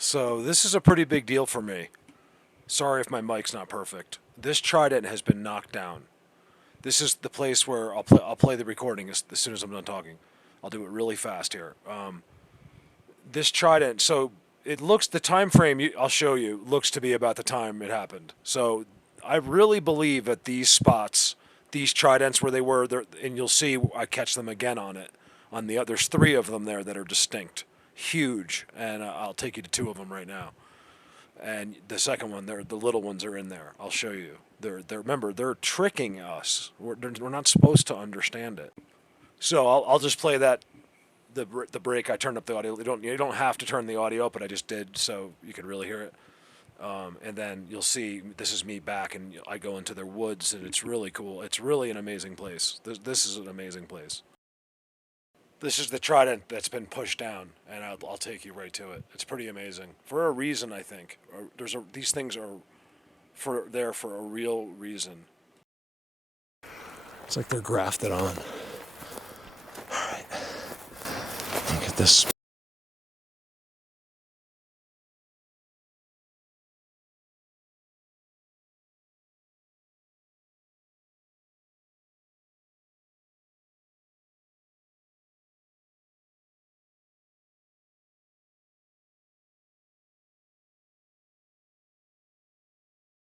So this is a pretty big deal for me. Sorry if my mic's not perfect. This trident has been knocked down. This is the place where I'll play the recording as soon as I'm done talking. I'll do it really fast here. This trident, so it looks, the time frame I'll show you looks to be about the time it happened. So I really believe that these spots, these tridents where they were there, and you'll see I catch them again on it. There's three of them there that are distinct, huge, and I'll take you to two of them right now. And the second one, the little ones are in there. I'll show you. Remember, they're tricking us. We're not supposed to understand it. So I'll just play that the break. I turned up the audio. You don't have to turn the audio up, but I just did so you could really hear it. And then you'll see this is me back, and I go into their woods, and it's really cool. It's really an amazing place. This is an amazing place. This is the trident that's been pushed down, and I'll take you right to it. It's pretty amazing for a reason, I think. These things are there for a real reason. It's like they're grafted on. All right, look at this.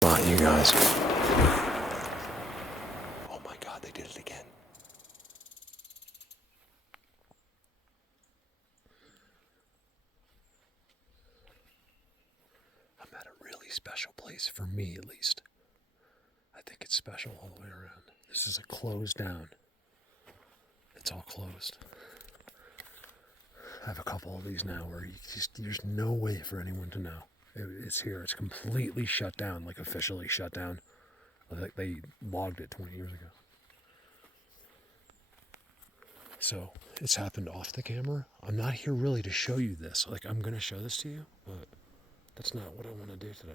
Come on, you guys. Oh my God, they did it again. I'm at a really special place, for me at least. I think it's special all the way around. This is a closed down. It's all closed. I have a couple of these now where there's no way for anyone to know. It's here. It's completely shut down, like officially shut down. Like they logged it 20 years ago. So it's happened off the camera. I'm not here really to show you this. Like, I'm going to show this to you, but that's not what I want to do today.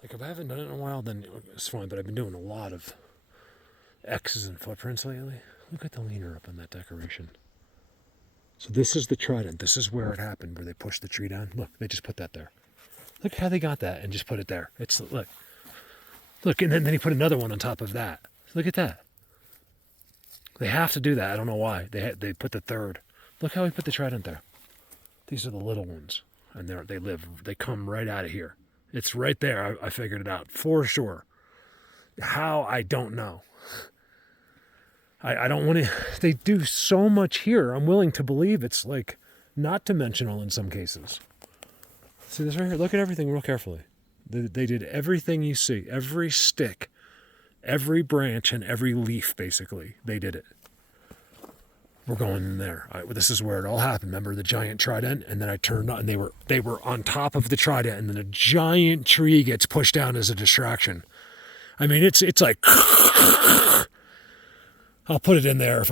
Like, if I haven't done it in a while, then it's fine, but I've been doing a lot of X's and footprints lately. Look at the leaner up on that decoration. So this is the trident. This is where it happened, where they pushed the tree down. Look, they just put that there. Look how they got that and just put it there. Look, and then he put another one on top of that. Look at that. They have to do that. I don't know why. They put the third. Look how he put the trident there. These are the little ones, and they come right out of here. It's right there. I figured it out for sure. How, I don't know. I don't want to. They do so much here. I'm willing to believe it's like not dimensional in some cases. See this right here? Look at everything real carefully. They did everything you see. Every stick, every branch, and every leaf, basically. They did it. We're going in there. This is where it all happened. Remember the giant trident? And then I turned on, and they were on top of the trident, and then a giant tree gets pushed down as a distraction. I mean, it's like... I'll put it in there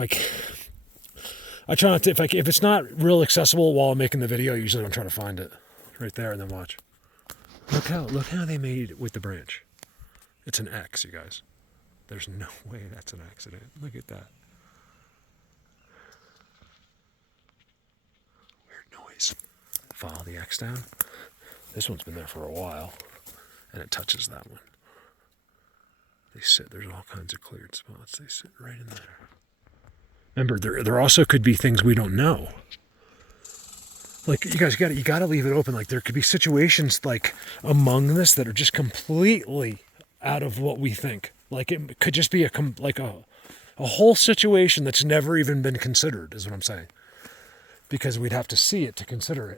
I try not to, if it's not real accessible while I'm making the video, I usually don't try to find it. Right there, and then watch. Look how they made it with the branch. It's an X, you guys. There's no way that's an accident. Look at that. Weird noise. Follow the X down. This one's been there for a while, and it touches that one. They sit, there's all kinds of cleared spots. They sit right in there. Remember, there also could be things we don't know. Like, you guys you gotta leave it open. Like, there could be situations like among this that are just completely out of what we think. Like, it could just be a whole situation that's never even been considered, is what I'm saying. Because we'd have to see it to consider it.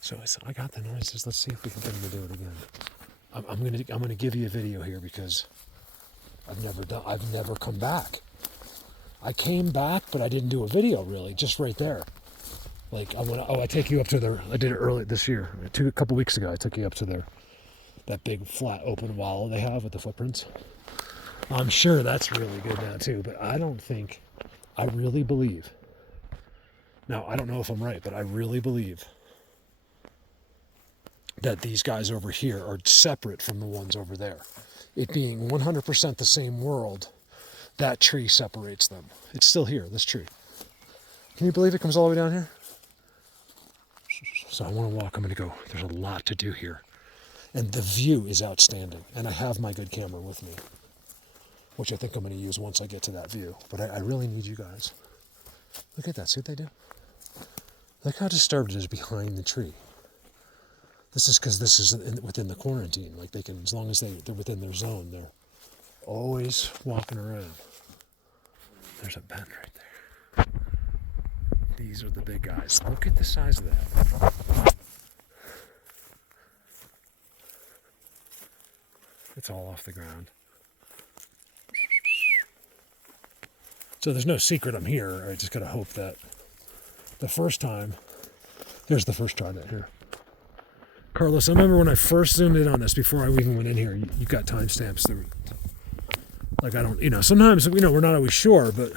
So I got the noises. Let's see if we can get them to do it again. I'm gonna give you a video here because I've never come back. I came back, but I didn't do a video really. Just right there. Like I take you up to I did it early this year. A couple weeks ago, I took you up to that big flat open wall they have with the footprints. I'm sure that's really good now too. But I really believe Now, I don't know if I'm right, but I really believe that these guys over here are separate from the ones over there. It being 100% the same world, that tree separates them. It's still here, this tree. Can you believe it comes all the way down here? So I want to walk. I'm going to go. There's a lot to do here. And the view is outstanding. And I have my good camera with me, which I think I'm going to use once I get to that view. But I really need you guys. Look at that. See what they do? Look how disturbed it is behind the tree. This is because this is within the quarantine. Like they can, as long as they're within their zone, they're always walking around. There's a bend right there. These are the big guys. Look at the size of that. It's all off the ground. So there's no secret I'm here. I just gotta hope that the first time, here's the first trident here. Carlos, I remember when I first zoomed in on this before I even went in here, you got timestamps. Like I don't, sometimes, we're not always sure, but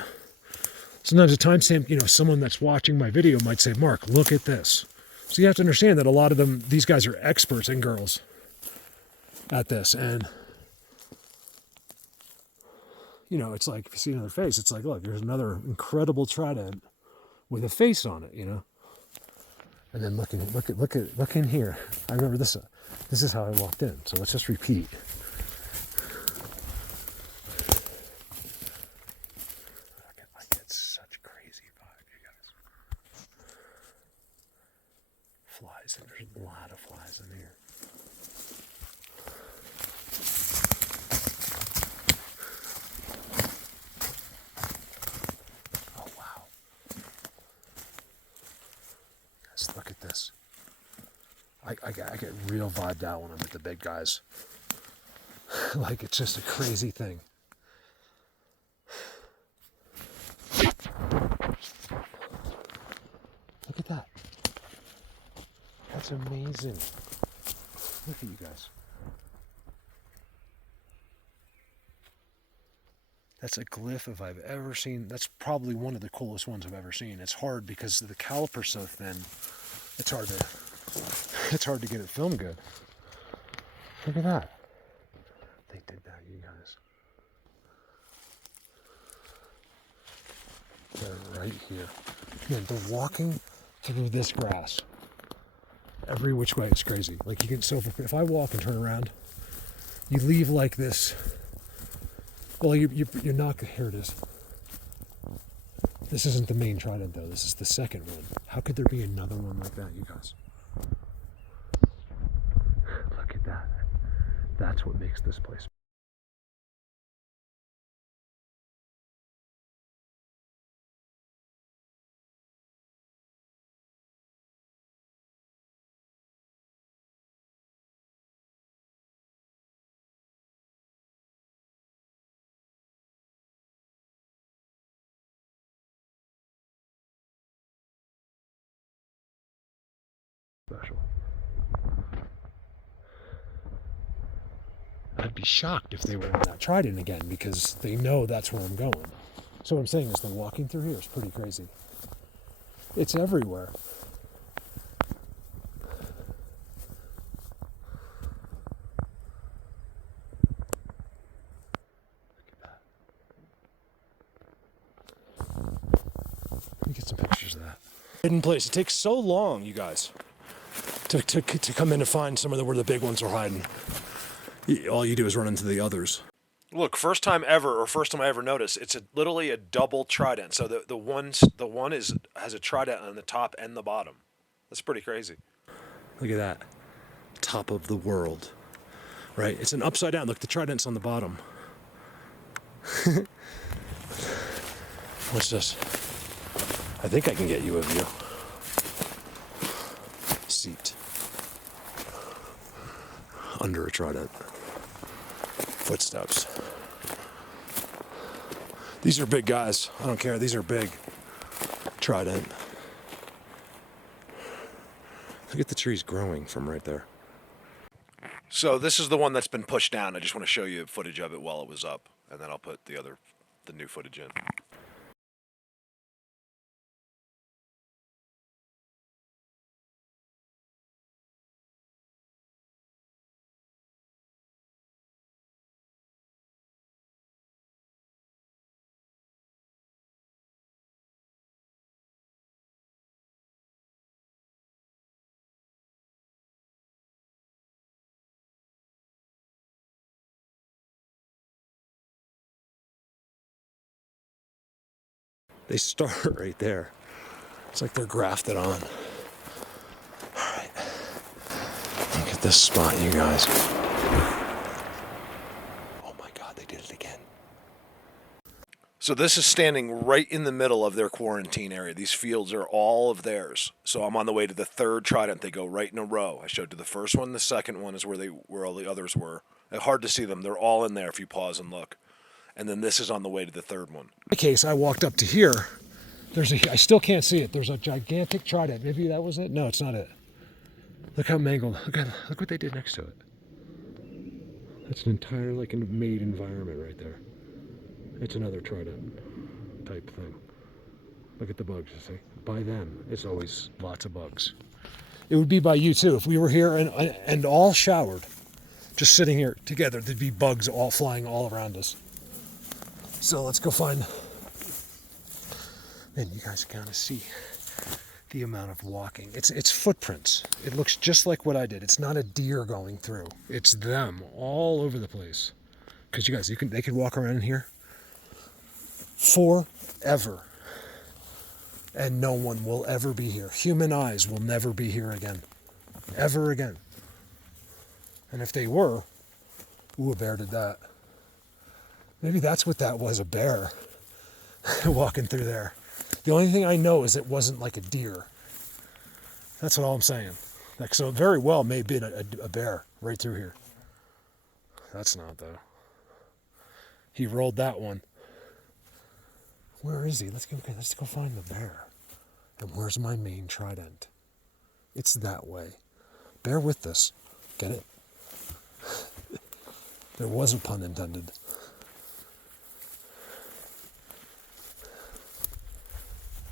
sometimes a timestamp, someone that's watching my video might say, Mark, look at this. So you have to understand that a lot of them, these guys are experts and girls at this. And, it's like, if you see another face, it's like, look, there's another incredible trident with a face on it, And then look in here. I remember this. This is how I walked in. So let's just repeat. I get such crazy vibe, you guys. Flies, and there's a lot of flies in here. Oh wow! Guys, look at this. I get real vibed out when I'm with the big guys. Like it's just a crazy thing. Look at that. That's amazing. Look at you guys. That's a glyph if I've ever seen. That's probably one of the coolest ones I've ever seen. It's hard because the caliper's so thin. It's hard to get it filmed good. Look at that. They did that, you guys. They're right here. Man, they're walking through this grass. Every which way, it's crazy. Like you can, so if I walk and turn around, you leave like this. Well, you're not, here it is. This isn't the main trident though, this is the second one. How could there be another one like that, you guys? Look at that. That's what makes this place. Special. I'd be shocked if they were in that trident again because they know that's where I'm going. So what I'm saying is the walking through here is pretty crazy. It's everywhere. Let me get some pictures of that. Hidden place. It takes so long, you guys, to come in and find some of where the big ones are hiding. All you do is run into the others. Look, first time I ever noticed, it's literally a double trident. So the one has a trident on the top and the bottom. That's pretty crazy. Look at that. Top of the world. Right? It's an upside down. Look, the trident's on the bottom. What's this? I think I can get you a view. Seat. Under a trident. Footsteps. These are big guys. I don't care. These are big. Trident. Look at the trees growing from right there. So this is the one that's been pushed down. I just want to show you footage of it while it was up, and then I'll put the new footage in. They start right there. It's like they're grafted on. All right. Look at this spot, you guys. Oh my God, they did it again. So this is standing right in the middle of their quarantine area. These fields are all of theirs. So I'm on the way to the third trident. They go right in a row. I showed you the first one. The second one is where all the others were. Hard to see them. They're all in there if you pause and look. And then this is on the way to the third one. In my case, I walked up to here. I still can't see it. There's a gigantic trident. Maybe that was it? No, it's not it. Look how mangled. Look what they did next to it. That's an entire made environment right there. It's another trident type thing. Look at the bugs, you see. By them, it's always lots of bugs. It would be by you too. If we were here and all showered, just sitting here together, there'd be bugs all flying all around us. So let's go find. Man, you guys gotta see the amount of walking. It's footprints. It looks just like what I did. It's not a deer going through. It's them all over the place. Because you guys, they could walk around in here forever. And no one will ever be here. Human eyes will never be here again. Ever again. And if they were, ooh, a bear did that. Maybe that's what that was, a bear walking through there. The only thing I know is it wasn't like a deer. That's all I'm saying. So it very well may have been a bear right through here. That's not, though. He rolled that one. Where is he? Let's go find the bear. And where's my main trident? It's that way. Bear with this. Get it? There was a pun intended.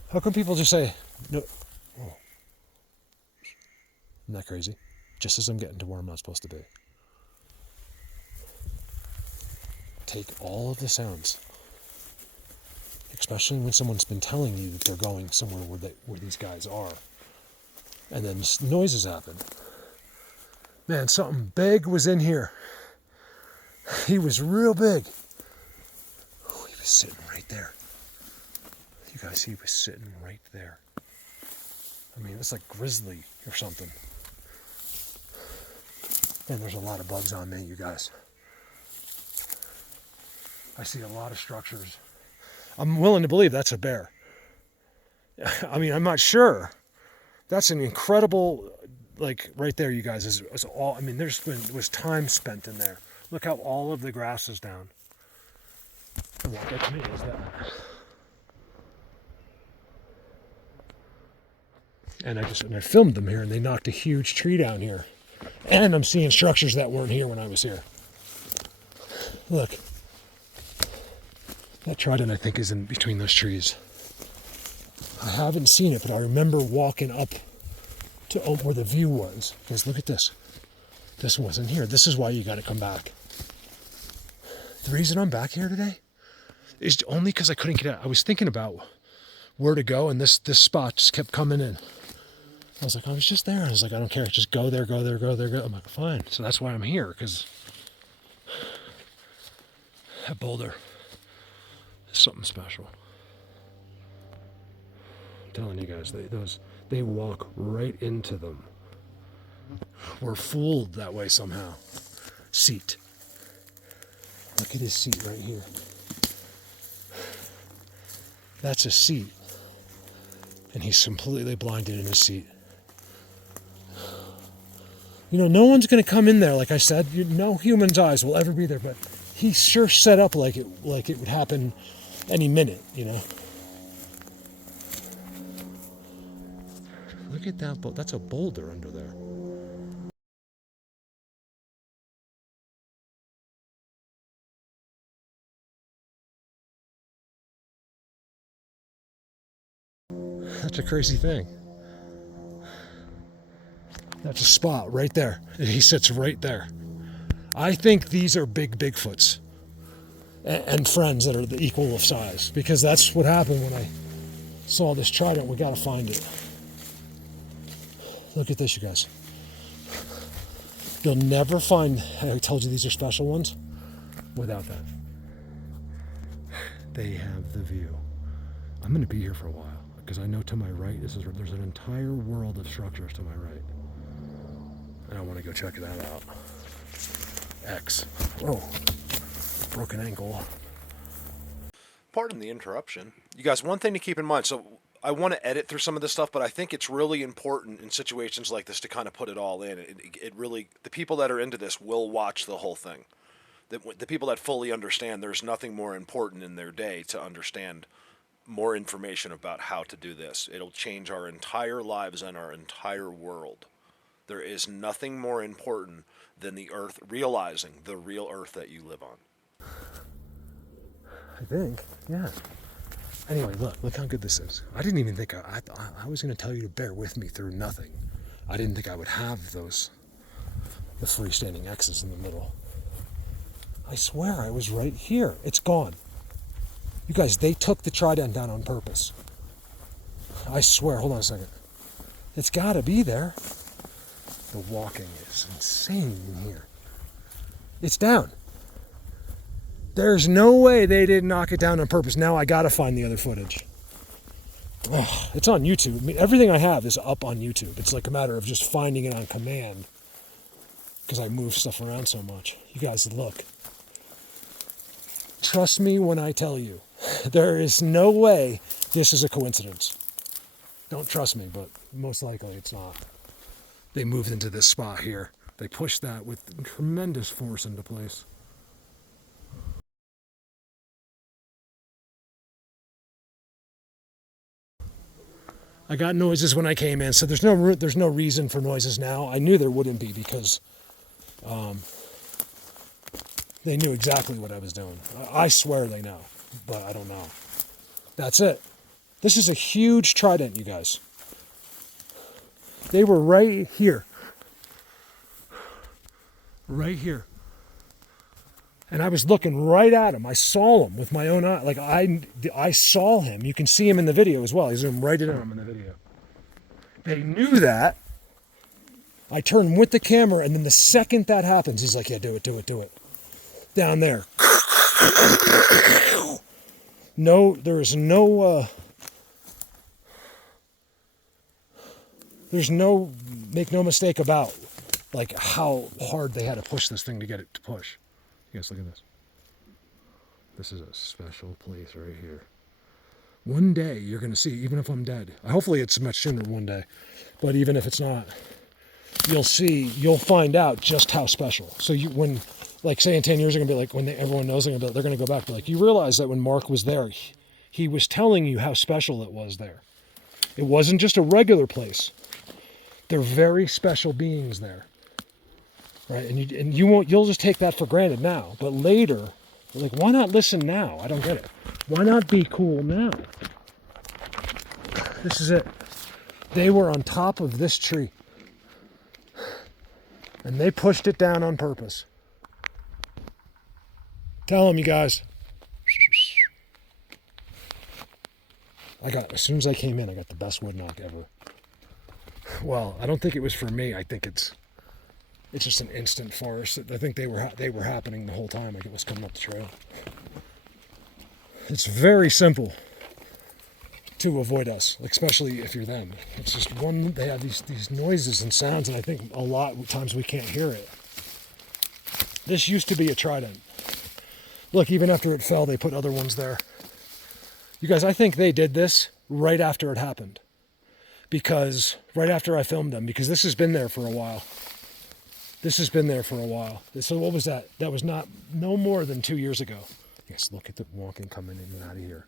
How come people just say, no? Oh. Isn't that crazy? Just as I'm getting to where I'm not supposed to be. Take all of the sounds. Especially when someone's been telling you that they're going somewhere where these guys are. And then noises happen. Man, something big was in here. He was real big. Oh, he was sitting right there. You guys, he was sitting right there. I mean, it's like Grizzly or something. And there's a lot of bugs on me, you guys. I see a lot of structures. I'm willing to believe that's a bear. I mean, I'm not sure. That's an incredible, right there, you guys. Is all. I mean, was time spent in there. Look how all of the grass is down. And what gets me is that. And I filmed them here, and they knocked a huge tree down here. And I'm seeing structures that weren't here when I was here. Look. That trident, I think, is in between those trees. I haven't seen it, but I remember walking up to where the view was. Because look at this. This wasn't here. This is why you got to come back. The reason I'm back here today is only because I couldn't get out. I was thinking about where to go, and this spot just kept coming in. I was like, I was just there. I was like, I don't care. Just go there, go there, go there, go. I'm like, fine. So that's why I'm here, because that boulder is something special. I'm telling you guys, they walk right into them. We're fooled that way somehow. Seat. Look at his seat right here. That's a seat. And he's completely blinded in his seat. You know, no one's going to come in there, like I said. No human's eyes will ever be there, but he sure set up like it would happen any minute, you know. Look at that. That's a boulder under there. That's a crazy thing. That's a spot right there. He sits right there. I think these are big Bigfoots and friends that are the equal of size, because that's what happened when I saw this trident. We got to find it. Look at this, you guys. You'll never find, I told you these are special ones, without that. They have the view. I'm going to be here for a while because I know to my right, there's an entire world of structures to my right. And I want to go check that out. X. Whoa. Broken ankle. Pardon the interruption. You guys, one thing to keep in mind. So I want to edit through some of this stuff, but I think it's really important in situations like this to kind of put it all in. It really, the people that are into this will watch the whole thing. The people that fully understand, there's nothing more important in their day to understand more information about how to do this. It'll change our entire lives and our entire world. There is nothing more important than the earth, realizing the real earth that you live on. I think, yeah. Anyway, look how good this is. I didn't even think I was going to tell you to bear with me through nothing. I didn't think I would have the freestanding X's in the middle. I swear I was right here. It's gone. You guys, they took the Trident down on purpose. I swear, hold on a second. It's got to be there. The walking is insane in here. It's down. There's no way they didn't knock it down on purpose. Now I got to find the other footage. Ugh, it's on YouTube. I mean, everything I have is up on YouTube. It's like a matter of just finding it on command because I move stuff around so much. You guys, look. Trust me when I tell you, there is no way this is a coincidence. Don't trust me, but most likely it's not. They moved into this spot here. They pushed that with tremendous force into place. I got noises when I came in, so there's no reason for noises now. I knew there wouldn't be because they knew exactly what I was doing. I swear they know, but I don't know. That's it. This is a huge Trident, you guys. They were right here. Right here. And I was looking right at him. I saw him with my own eye. Like, I saw him. You can see him in the video as well. I zoomed right in on him in the video. They knew that. I turned with the camera, and then the second that happens, he's like, yeah, do it. Down there. No, there is no... there's no... Make no mistake about, like, how hard they had to push this thing to get it to push. You guys, look at this. This is a special place right here. One day you're going to see, even if I'm dead. Hopefully it's much sooner than one day. But even if it's not, you'll find out just how special. So when, like, say in 10 years, they're going to be like, when everyone knows, they're going to go back. Be like, you realize that when Mark was there, he was telling you how special it was there. It wasn't just a regular place. They're very special beings there. Right, and you'll just take that for granted now. But later, like, why not listen now? I don't get it. Why not be cool now? This is it. They were on top of this tree. And they pushed it down on purpose. Tell them, you guys. As soon as I came in, I got the best wood knock ever. Well, I don't think it was for me. I think it's just an instant force. I think they were happening the whole time. Like, it was coming up the trail. It's very simple to avoid us, especially if you're them. It's just they have these noises and sounds, and I think a lot of times we can't hear it. This used to be a Trident. Look, even after it fell, they put other ones there. You guys, I think they did this right after it happened. Right after I filmed them, because this has been there for a while. So what was that? That was no more than 2 years ago. Yes, look at the walking coming in and out of here.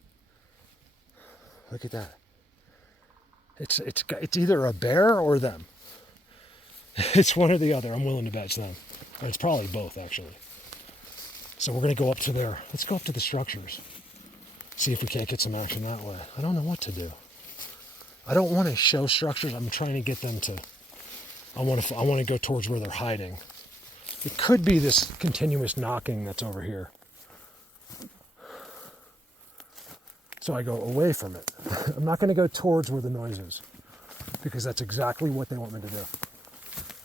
Look at that. It's either a bear or them. It's one or the other. I'm willing to bet it's them. It's probably both, actually. So we're going to go up to there. Let's go up to the structures. See if we can't get some action that way. I don't know what to do. I don't want to show structures. I'm trying to get them to... I want to go towards where they're hiding. It could be this continuous knocking that's over here. So I go away from it. I'm not going to go towards where the noise is, because that's exactly what they want me to do.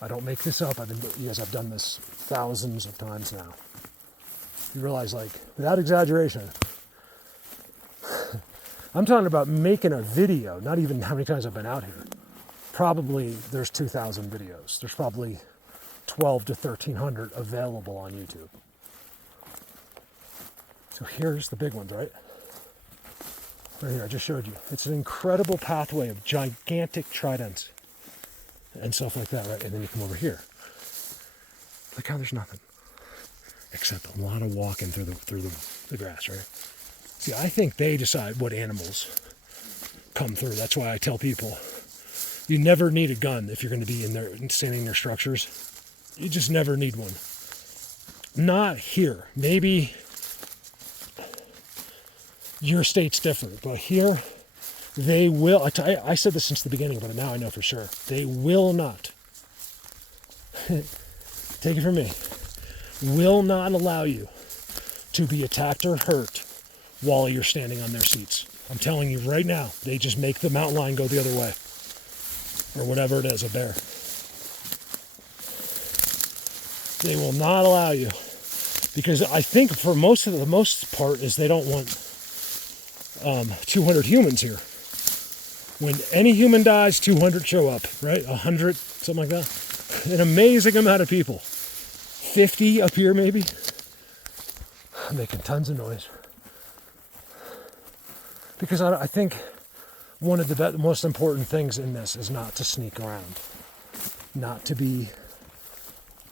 I don't make this up. I've done this thousands of times now. You realize, like, without exaggeration, I'm talking about making a video, not even how many times I've been out here. Probably there's 2,000 videos. There's probably 12 to 1,300 available on YouTube. So here's the big ones, right? Right here, I just showed you. It's an incredible pathway of gigantic tridents and stuff like that, right? And then you come over here. Look how there's nothing. Except a lot of walking through the grass, right? See, I think they decide what animals come through. That's why I tell people, you never need a gun if you're going to be in there standing in your structures. You just never need one. Not here. Maybe your state's different, but here they will. I said this since the beginning, but now I know for sure. They will not. Take it from me. Will not allow you to be attacked or hurt while you're standing on their seats. I'm telling you right now, they just make the mountain lion go the other way. Or whatever it is, a bear. They will not allow you. Because I think for the most part is they don't want 200 humans here. When any human dies, 200 show up, right? 100, something like that. An amazing amount of people. 50 up here maybe. Making tons of noise. Because I think one of the most important things in this is not to sneak around. Not to be...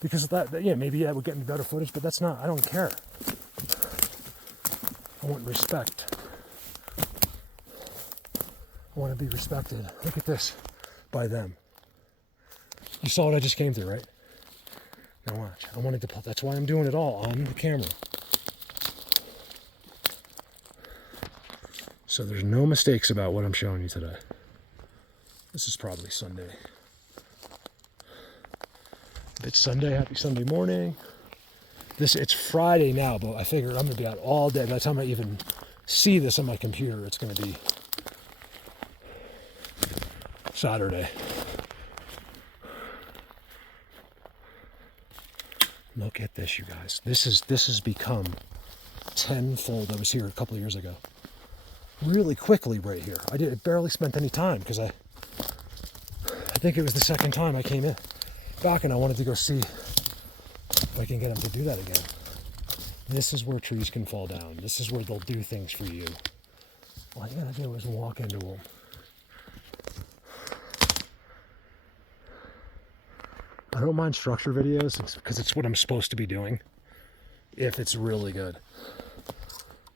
Because that, yeah, maybe we're getting better footage, but that's not, I don't care. I want respect. I want to be respected. Look at this by them. You saw what I just came through, right? Now watch. I wanted to, that's why I'm doing it all on the camera. So there's no mistakes about what I'm showing you today. This is probably Sunday. If it's Sunday, happy Sunday morning. It's Friday now, but I figured I'm gonna be out all day. By the time I even see this on my computer, it's gonna be Saturday. Look at this, you guys. This has become tenfold. I was here a couple of years ago. Really quickly right here. I barely spent any time because I think it was the second time I came in back and I wanted to go see if I can get them to do that again. This is where trees can fall down. This is where they'll do things for you. All you gotta do is walk into them. I don't mind structure videos because it's what I'm supposed to be doing if it's really good.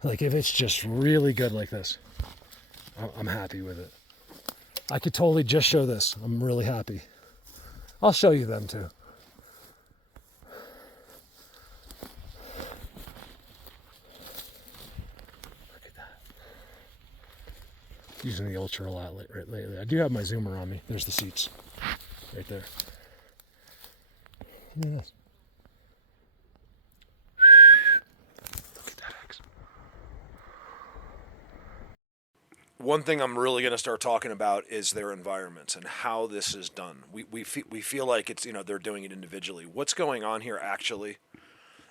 Like if it's just really good like this, I'm happy with it. I could totally just show this. I'm really happy. I'll show you them too. Look at that. Using the Ultra a lot lately. I do have my zoomer on me. There's the seats right there. Look at this. Look at that X. One thing I'm really going to start talking about is their environments and how this is done. We feel like it's, they're doing it individually. What's going on here actually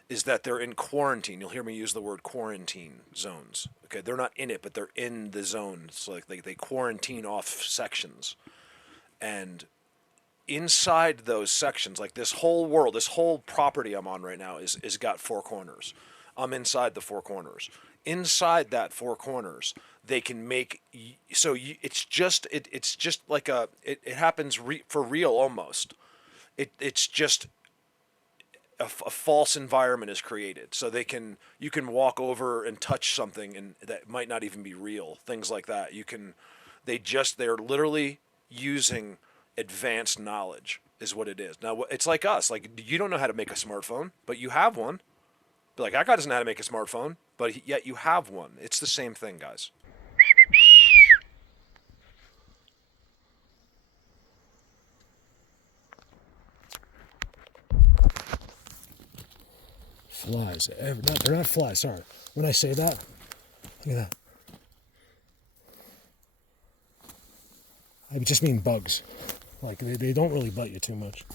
is that they're in quarantine. You'll hear me use the word quarantine zones. Okay, they're not in it, but they're in the zone. It's like they quarantine off sections. And inside those sections, like this whole world, this whole property I'm on right now is got four corners. I'm inside the four corners. Inside that four corners, they can make it's just like it happens for real almost. It's just a false environment is created, so you can walk over and touch something and that might not even be real. Things like that. They're literally using advanced knowledge is what it is. Now it's like us. Like you don't know how to make a smartphone, but you have one. But like that guy doesn't know how to make a smartphone, but yet you have one. It's the same thing, guys. Flies. They're not flies, sorry. When I say that, look at that. I just mean bugs. Like they don't really bite you too much.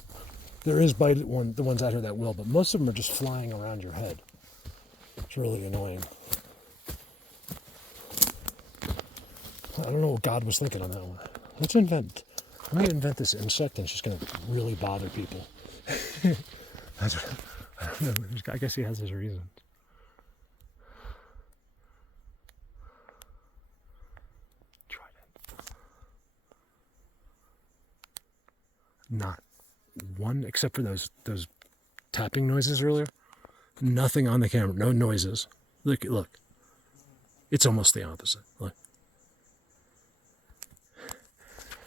There is the ones out here that will, but most of them are just flying around your head. It's really annoying. I don't know what God was thinking on that one. Let me invent this insect and it's just going to really bother people. That's what, I don't know. I guess he has his reasons. Trident. Not one, except for those tapping noises earlier. Nothing on the camera. No noises. Look. It's almost the opposite. Look.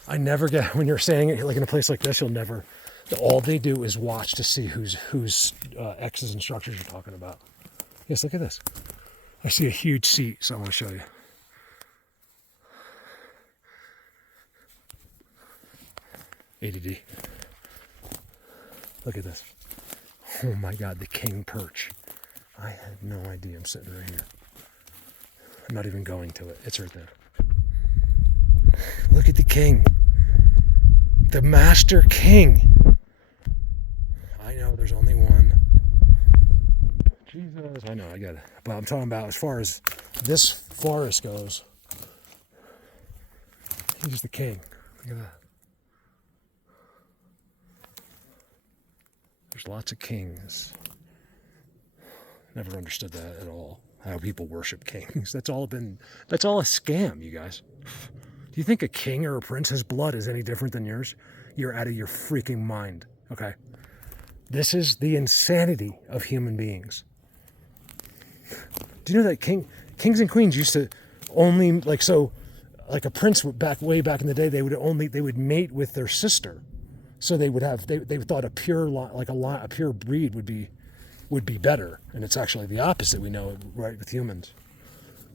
I never get, when you're saying it like in a place like this, you'll never, all they do is watch to see whose X's and structures you're talking about. Yes, look at this. I see a huge seat, so I want to show you. ADD. Look at this. Oh my God, the king perch. I had no idea I'm sitting right here. I'm not even going to it. It's right there. Look at the king. The master king. I know there's only one. Jesus. I know, I get it. But I'm talking about as far as this forest goes. He's the king. Look at that. There's lots of kings. Never understood that at all. How people worship kings. That's all a scam, you guys. Do you think a king or a prince's blood is any different than yours? You're out of your freaking mind, okay? This is the insanity of human beings. Do you know that kings and queens used to only, like a prince way back in the day, they would mate with their sister. So they thought a pure breed would be better. And it's actually the opposite, we know, right, with humans.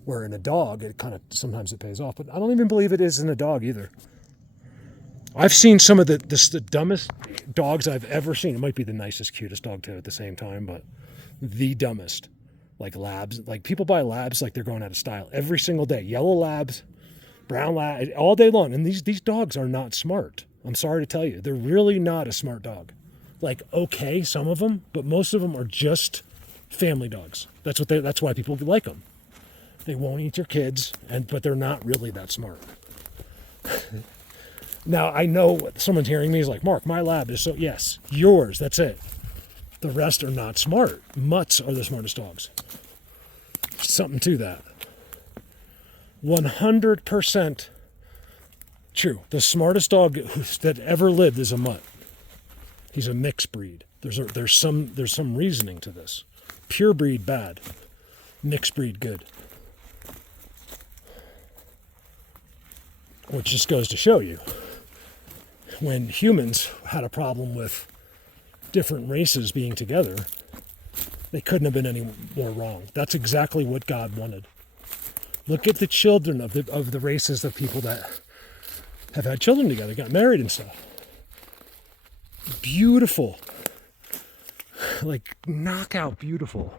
Where in a dog, sometimes it pays off. But I don't even believe it is in a dog either. I've seen some of the dumbest dogs I've ever seen. It might be the nicest, cutest dog too at the same time, but the dumbest. Like labs. Like people buy labs like they're going out of style every single day. Yellow labs, brown labs, all day long. And these dogs are not smart. I'm sorry to tell you. They're really not a smart dog. Like, okay, some of them, but most of them are just family dogs. That's why people like them. They won't eat your kids, but they're not really that smart. Now, I know someone's hearing me is like, Mark, my lab is so, yes, yours, that's it. The rest are not smart. Mutts are the smartest dogs. Something to that. 100% true. The smartest dog that ever lived is a mutt. He's a mixed breed. There's some reasoning to this. Pure breed, bad. Mixed breed, good. Which just goes to show you, when humans had a problem with different races being together, they couldn't have been any more wrong. That's exactly what God wanted. Look at the children of the races of people that have had children together, got married and stuff. Beautiful. Like, knockout beautiful.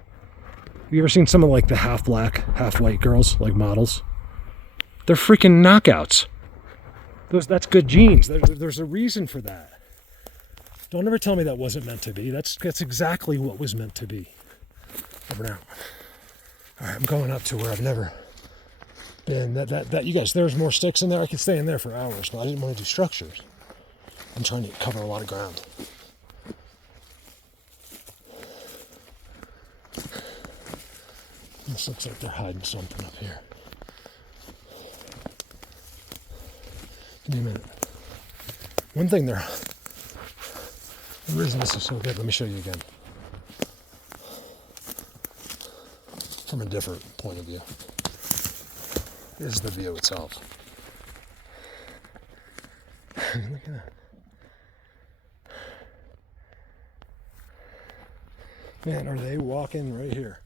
Have you ever seen some of like the half black, half white girls, like models? They're freaking knockouts. That's good genes. There's a reason for that. Don't ever tell me that wasn't meant to be. That's exactly what was meant to be. Over now. All right, I'm going up to where I've never been. That you guys, there's more sticks in there. I could stay in there for hours, but I didn't want to do structures. I'm trying to cover a lot of ground. This looks like they're hiding something up here. Give me a minute. One thing the reason this is so good, let me show you again. From a different point of view. Is the view itself. Look at that. Man, are they walking right here?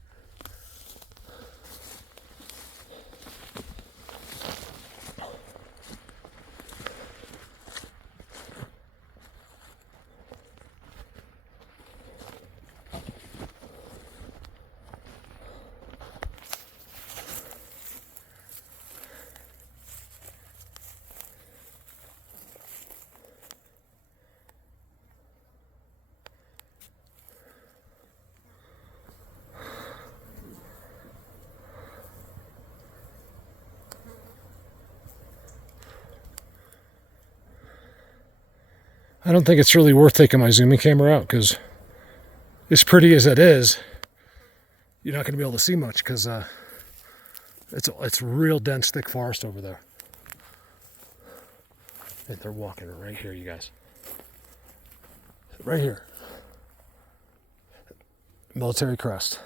I don't think it's really worth taking my zooming camera out because as pretty as it is, you're not going to be able to see much because it's real dense, thick forest over there. And they're walking right here, you guys. Right here. Military crest.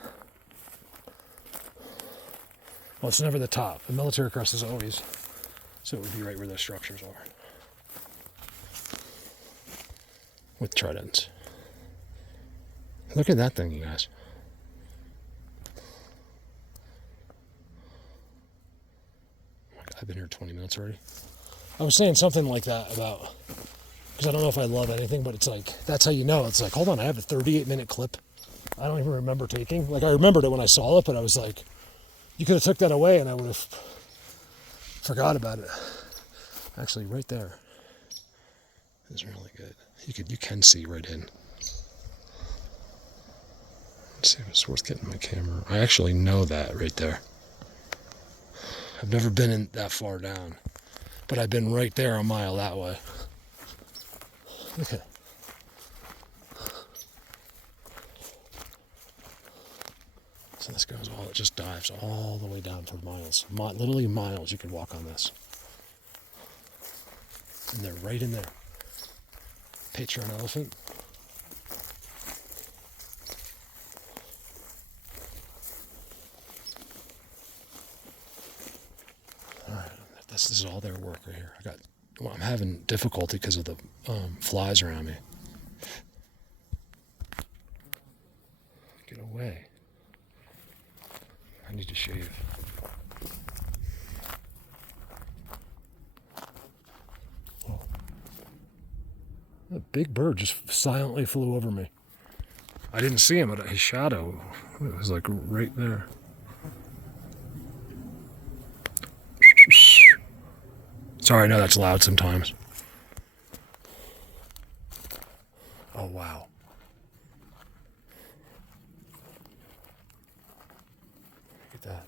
Well, it's never the top. The military crest is always, so it would be right where those structures are. With tridents. Look at that thing, you guys. I've been here 20 minutes already. I was saying something like that about, because I don't know if I love anything, but it's like, that's how you know. It's like, hold on, I have a 38-minute clip I don't even remember taking. Like, I remembered it when I saw it, but I was like, you could have took that away and I would have forgot about it. Actually, right there is really good. You can see right in. Let's see if it's worth getting my camera. I actually know that right there. I've never been in that far down, but I've been right there a mile that way. Okay. So this goes it just dives all the way down for miles. Literally miles you could walk on this. And they're right in there. Picture an elephant. Alright, this is all their work right here. I'm having difficulty because of the flies around me. Get away. I need to shave. Whoa. A big bird just silently flew over me. I didn't see him, but his shadow, it was like right there. Sorry, I know that's loud sometimes. Oh, wow. Look at that.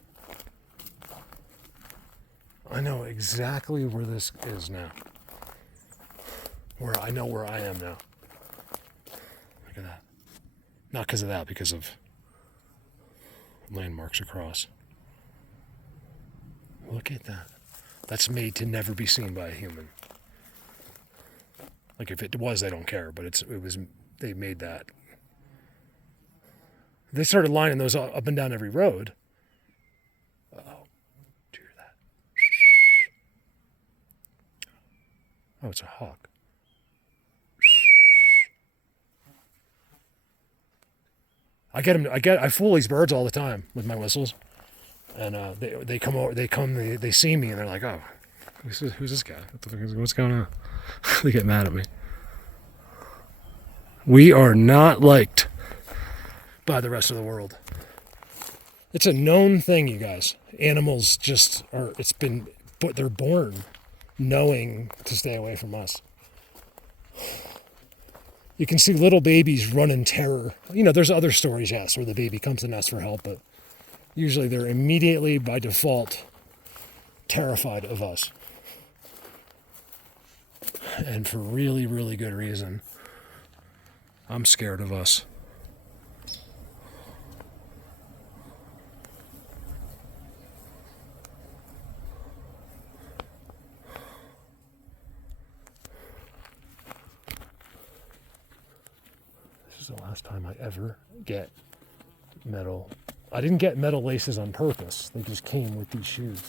I know exactly where this is now. I know where I am now. Look at that. Not because of that, because of landmarks across. Look at that. That's made to never be seen by a human. Like if it was, I don't care, but they made that. They started lining those up and down every road. Uh-oh. Do you hear that? Oh, it's a hawk. I fool these birds all the time with my whistles. And they come over, they see me, and they're like, "Oh, who's this guy? What's going on?" They get mad at me. We are not liked by the rest of the world. It's a known thing, you guys. Animals just are. But they're born knowing to stay away from us. You can see little babies run in terror. You know, there's other stories, yes, where the baby comes to the nest for help, but usually they're immediately, by default, terrified of us. And for really, really good reason. I'm scared of us. This is the last time I ever get metal. I didn't get metal laces on purpose. They just came with these shoes.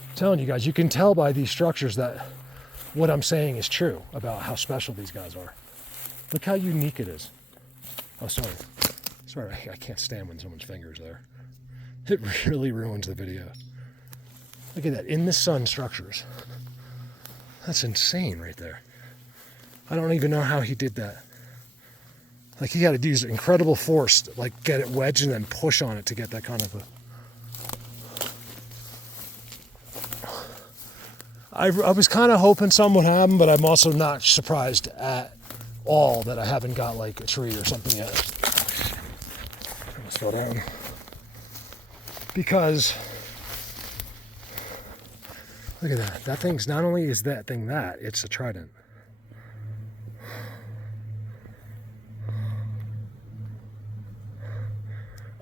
I'm telling you guys, you can tell by these structures that what I'm saying is true about how special these guys are. Look how unique it is. Oh, sorry. Sorry, I can't stand when someone's finger's there. It really ruins the video. Look at that, in the sun structures. That's insane right there. I don't even know how he did that. Like, he had to use incredible force to, like, get it wedged and then push on it to get that kind of a... I was kind of hoping something would happen, but I'm also not surprised at all that I haven't got, like, a tree or something yet. Let's go down. Because Look at that. That thing's, not only is that thing that, it's a trident.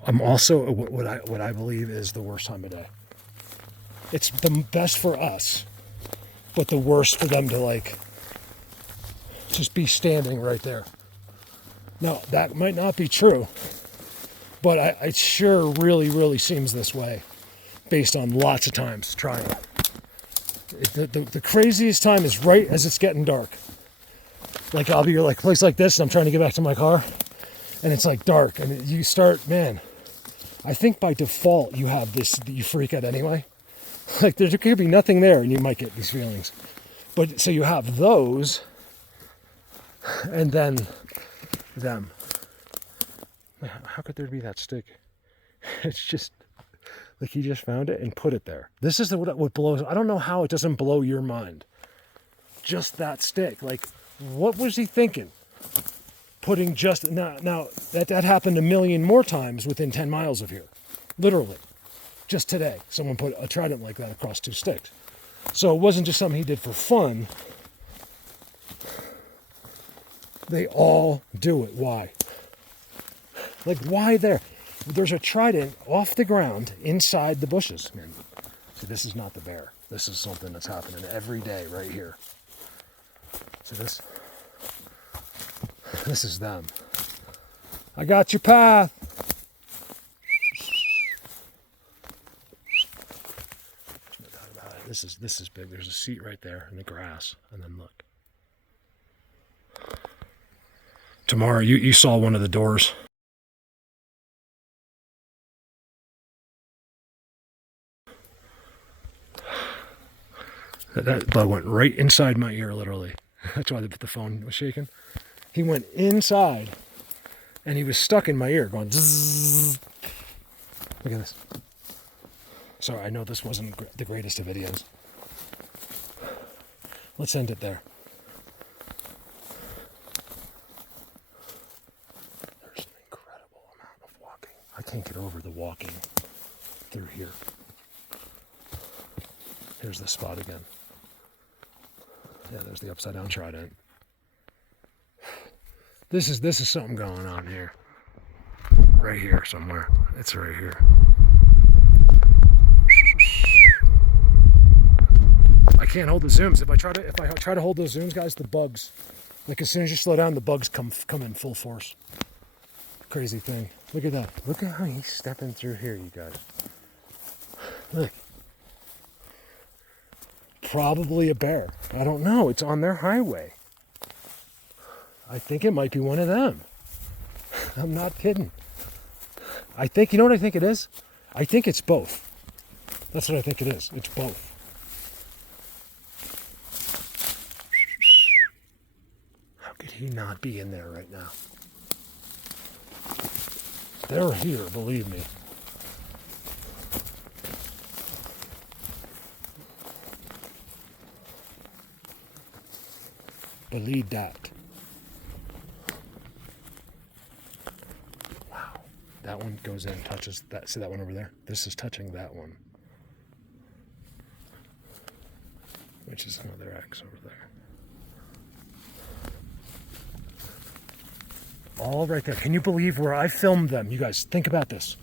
I'm also what I believe is the worst time of day. It's the best for us, but the worst for them to like just be standing right there. Now that might not be true, but it sure really seems this way, based on lots of times trying. The craziest time is right as it's getting dark. Like I'll be like a place like this, and I'm trying to get back to my car, and it's like dark, and you start, man. I think by default you have this, you freak out anyway. Like there could be nothing there and you might get these feelings. But so you have those and then them. How could there be that stick? It's just like he just found it and put it there. This is what blows. I don't know how it doesn't blow your mind. Just that stick. Like what was he thinking? Putting just now that happened a million more times within 10 miles of here, literally. Just today, someone put a trident like that across 2 sticks. So it wasn't just something he did for fun. They all do it. Why? Like why there? There's a trident off the ground inside the bushes. Man, see, this is not the bear. This is something that's happening every day right here. See this? This is them. I got your path. No doubt about it. This is big. There's a seat right there in the grass, and then look. Tomorrow, you saw one of the doors. That bug went right inside my ear, literally. That's why the phone was shaking. He went inside, and he was stuck in my ear, going zzz. Look at this. Sorry, I know this wasn't the greatest of videos. Let's end it there. There's an incredible amount of walking. I can't get over the walking through here. Here's the spot again. Yeah, there's the upside down trident. This is something going on here. Right here somewhere. It's right here. I can't hold the zooms. If I try to hold those zooms, guys, the bugs, like as soon as you slow down, the bugs come in full force. Crazy thing. Look at that. Look at how he's stepping through here, you guys. Look. Probably a bear. I don't know. It's on their highway. I think it might be one of them. I'm not kidding. I think, you know what I think it is? I think it's both. That's what I think it is. It's both. How could he not be in there right now? They're here, believe me. Believe that. Wow. That one goes in, touches that. See that one over there? This is touching that one. Which is another X over there. All right there. Can you believe where I filmed them? You guys, think about this.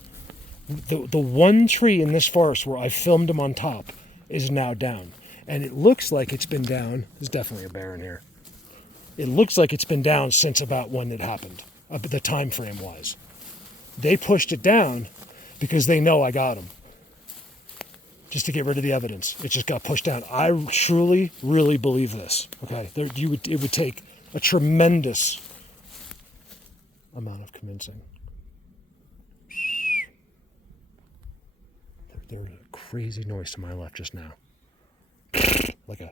The one tree in this forest where I filmed them on top is now down. And it looks like it's been down. There's definitely a bear in here. It looks like it's been down since about when it happened, the time frame wise. They pushed it down because they know I got them. Just to get rid of the evidence. It just got pushed down. I truly, really believe this. Okay, it would take a tremendous amount of convincing. There was a crazy noise to my left just now. Like a...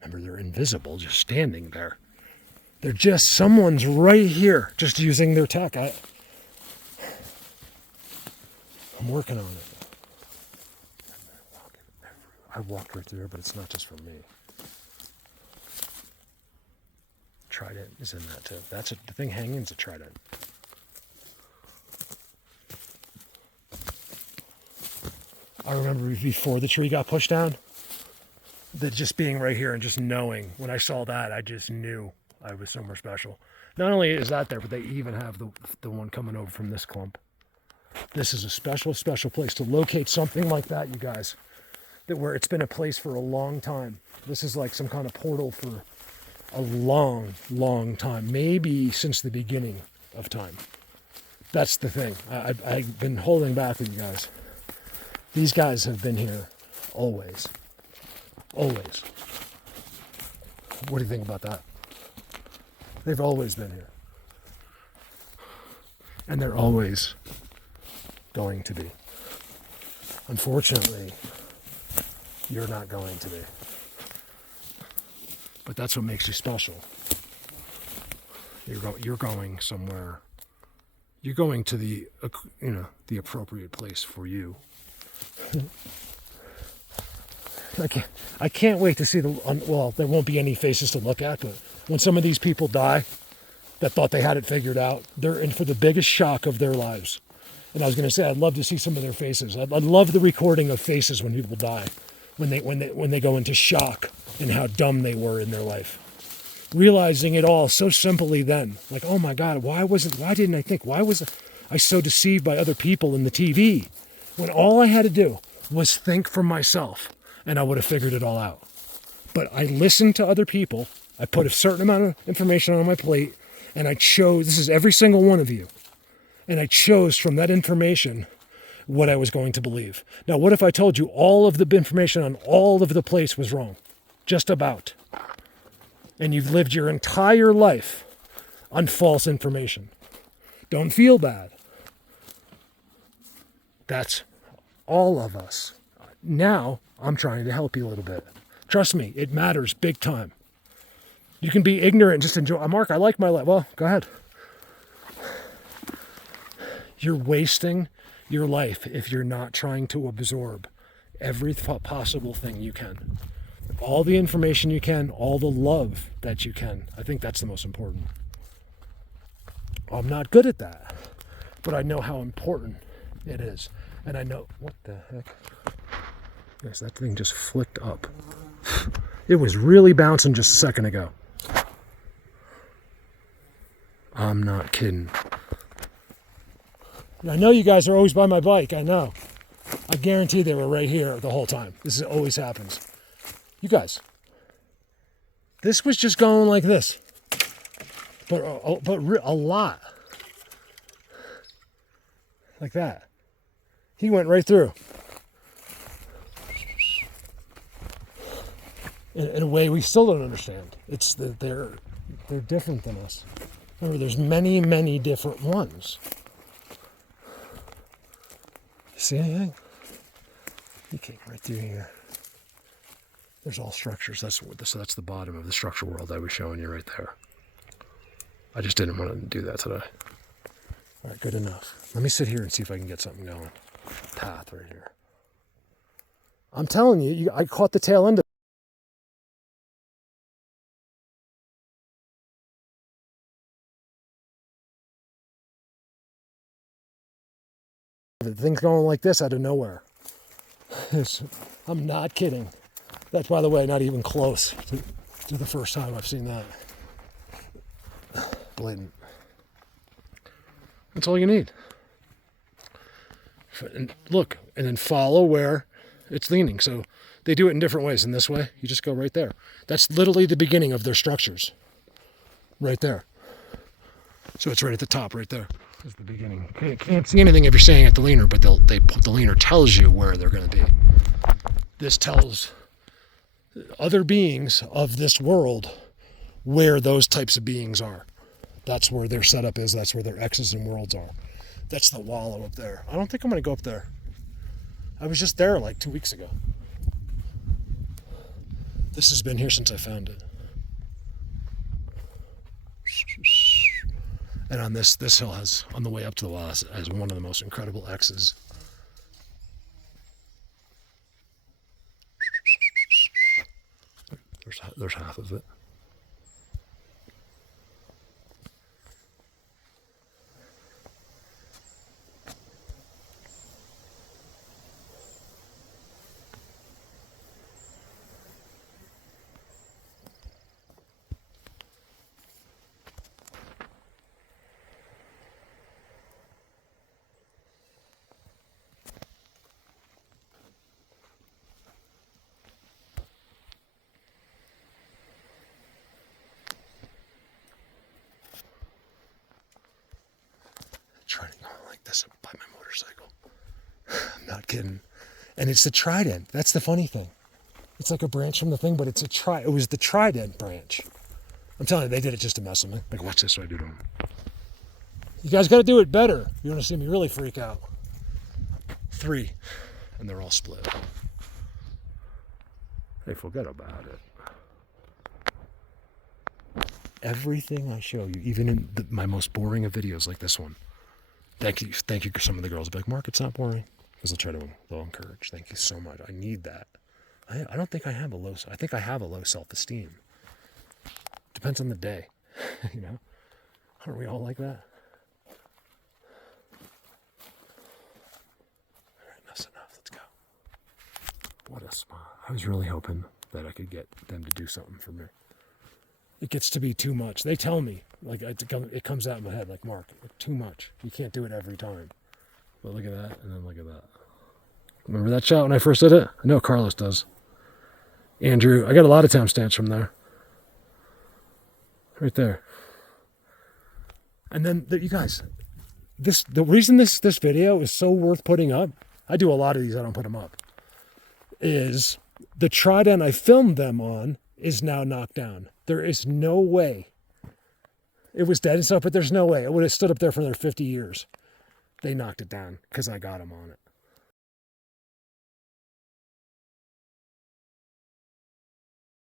Remember, they're invisible, just standing there. They're just, someone's right here, just using their tech. I'm working on it. I walked right through there, but it's not just for me. Trident is in that too. The thing hanging is a trident. I remember before the tree got pushed down, that just being right here and just knowing, when I saw that, I just knew I was somewhere special. Not only is that there, but they even have the one coming over from this clump. This is a special, special place to locate something like that, you guys. That where it's been a place for a long time. This is like some kind of portal for a long, long time. Maybe since the beginning of time. That's the thing. I've been holding back with you guys. These guys have been here always. Always. What do you think about that? They've always been here. And they're always going to be. Unfortunately, you're not going to be. But that's what makes you special. You're going somewhere. You're going to the appropriate place for you. I can't wait to see well, there won't be any faces to look at, but when some of these people die that thought they had it figured out, they're in for the biggest shock of their lives. And I was going to say, I'd love to see some of their faces. I'd love the recording of faces when people die, when they go into shock and how dumb they were in their life. Realizing it all so simply then. Like, oh my God, why didn't I think? Why was I so deceived by other people in the TV? When all I had to do was think for myself, and I would have figured it all out. But I listened to other people. I put a certain amount of information on my plate, and I chose, this is every single one of you, and I chose from that information what I was going to believe. Now, what if I told you all of the information on all of the place was wrong? Just about. And you've lived your entire life on false information. Don't feel bad. That's all of us. Now, I'm trying to help you a little bit. Trust me, it matters big time. You can be ignorant and just enjoy. Mark, I like my life. Well, go ahead. You're wasting your life if you're not trying to absorb every possible thing you can. All the information you can, all the love that you can. I think that's the most important. I'm not good at that, but I know how important it is. And I know, what the heck? Yes, that thing just flicked up. It was really bouncing just a second ago. I'm not kidding. I know you guys are always by my bike, I know. I guarantee they were right here the whole time. This always happens. You guys, this was just going like this. But a lot. Like that. He went right through. In a way we still don't understand. It's that they're different than us. Remember, there's many, many different ones. You see anything? He came right through here. There's all structures. That's the bottom of the structure world I was showing you right there. I just didn't want to do that today. All right, good enough. Let me sit here and see if I can get something going. Path right here. I'm telling you, I caught the tail end of it. Things going like this out of nowhere. I'm not kidding. That's, by the way, not even close to the first time I've seen that. Blatant. That's all you need. And look, and then follow where it's leaning. So they do it in different ways. In this way, you just go right there. That's literally the beginning of their structures. Right there. So it's right at the top, right there. Is the beginning. Can't see anything if you're staying at the leaner, but the leaner tells you where they're going to be. This tells other beings of this world where those types of beings are. That's where their setup is. That's where their X's and worlds are. That's the wallow up there. I don't think I'm going to go up there. I was just there like 2 weeks ago. This has been here since I found it. And on this hill has, on the way up to the wall, has one of the most incredible X's. There's half of it. motorcycle. I'm not kidding. And it's the Trident. That's the funny thing. It's like a branch from the thing, but it was the Trident branch. I'm telling you, they did it just to mess with me. Like, watch this what I do to them. You guys got to do it better. You want to see me really freak out. 3. And they're all split. Hey, forget about it. Everything I show you, even in my most boring of videos like this one. Thank you to some of the girls. I'll be like, Mark, it's not boring. Because they'll encourage. Thank you so much. I need that. I don't think I have I think I have a low self-esteem. Depends on the day. You know? Aren't we all like that? All right, enough's enough. Let's go. What a spot. I was really hoping that I could get them to do something for me. It gets to be too much. They tell me, like, it comes out in my head, like, Mark, too much. You can't do it every time. But look at that, and then look at that. Remember that shot when I first did it? I know Carlos does. Andrew, I got a lot of timestamps from there. Right there. And then, you guys, the reason this video is so worth putting up, I do a lot of these, I don't put them up, is the Trident I filmed them on is now knocked down. There is no way. It was dead and stuff, but there's no way. It would have stood up there for another 50 years. They knocked it down because I got them on it.